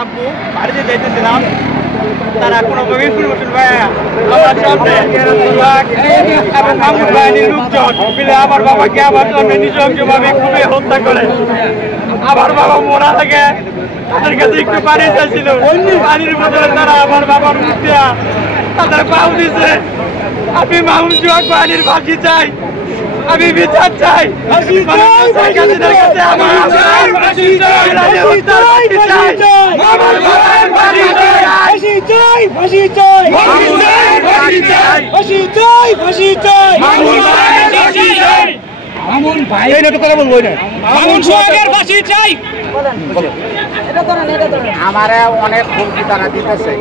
আব্বু বাড়িতে যাইতেছিলাম তারা কোনো ইনফরমেশন পায় আমার সামনে এবং মামুন বাহিনীর লোকজন মিলে আমার বাবাকে আমার সামনে নৃশংসভাবে খুবই হত্যা করে। আমার বাবা মরা থাকে, তাদের কাছে একটু পানি চাইছিল, পানির বদলে তারা আমার বাবার মুখে তাদের পাও দিছে। আমি মামুন সোহাগ বাহিনীর ফাঁসি চাই, আমি বিচার চাই। আমারে অনেক হুমকি তারা দিতেছে,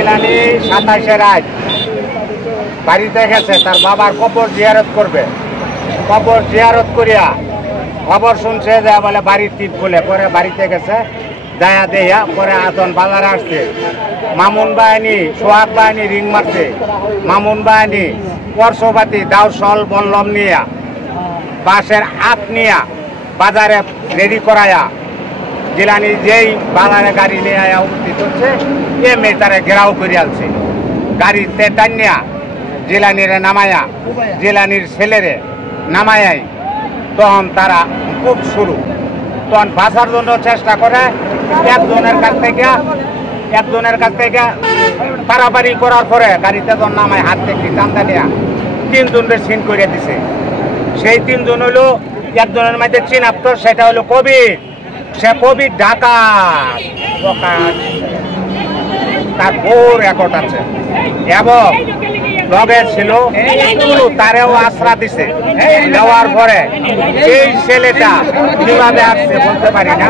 ইলানি 27 রাত বাড়িতে গেছে, তার বাবার কবর জিয়ারত করবে। কবর জিয়ারত করিয়া খবর শুনছে যে বলে বাড়ির টিপ খুলে পরে বাড়িতে গেছে, যায়া দেয়া পরে আতন বাজারে আসছে। মামুন বাহিনী সোহাগ বাহিনী রিং মারছে, মামুন বাহিনী পরশপাতি দাউসল বল্লম নিয়া বাঁশের আপ নিয়া বাজারে রেডি করায়া জিলানি যেই বাজারে গাড়ি নিয়ে আয়া উপস্থিত হচ্ছে এ মেয়ে তারা ঘেরাও করে আনছে। গাড়িতে টানিয়া জিলানিরে নামায়া জিলানির ছেলেরে নামায়াই তখন তারা খুব শুরু তখন বাঁচার জন্য চেষ্টা করে। একজনের কাছ থেকে পারাপারি করার পরে গাড়িতে যখন নামায় হাত থেকে টান্দা নেয়া 3 জনের সিন করে দিছে। সেই 3 জন হলো, একজনের মধ্যে চিনাপ্ত, সেটা হলো কবির। সে কবির ঢাকা তার বউ রেকর্ড আছে এবং লগে ছিল তারেও আশ্রা দিছে। দেওয়ার পরে এই ছেলেটা কিভাবে আসছে বলতে পারি না,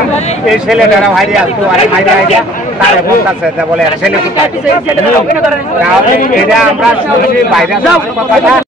এই ছেলেটারা হারিয়ে আসতো আর হারিয়ে তারে বলতেছে যে বলে ছেলে কোথায়। এটা আমরা শুনছি বাইরে কথা।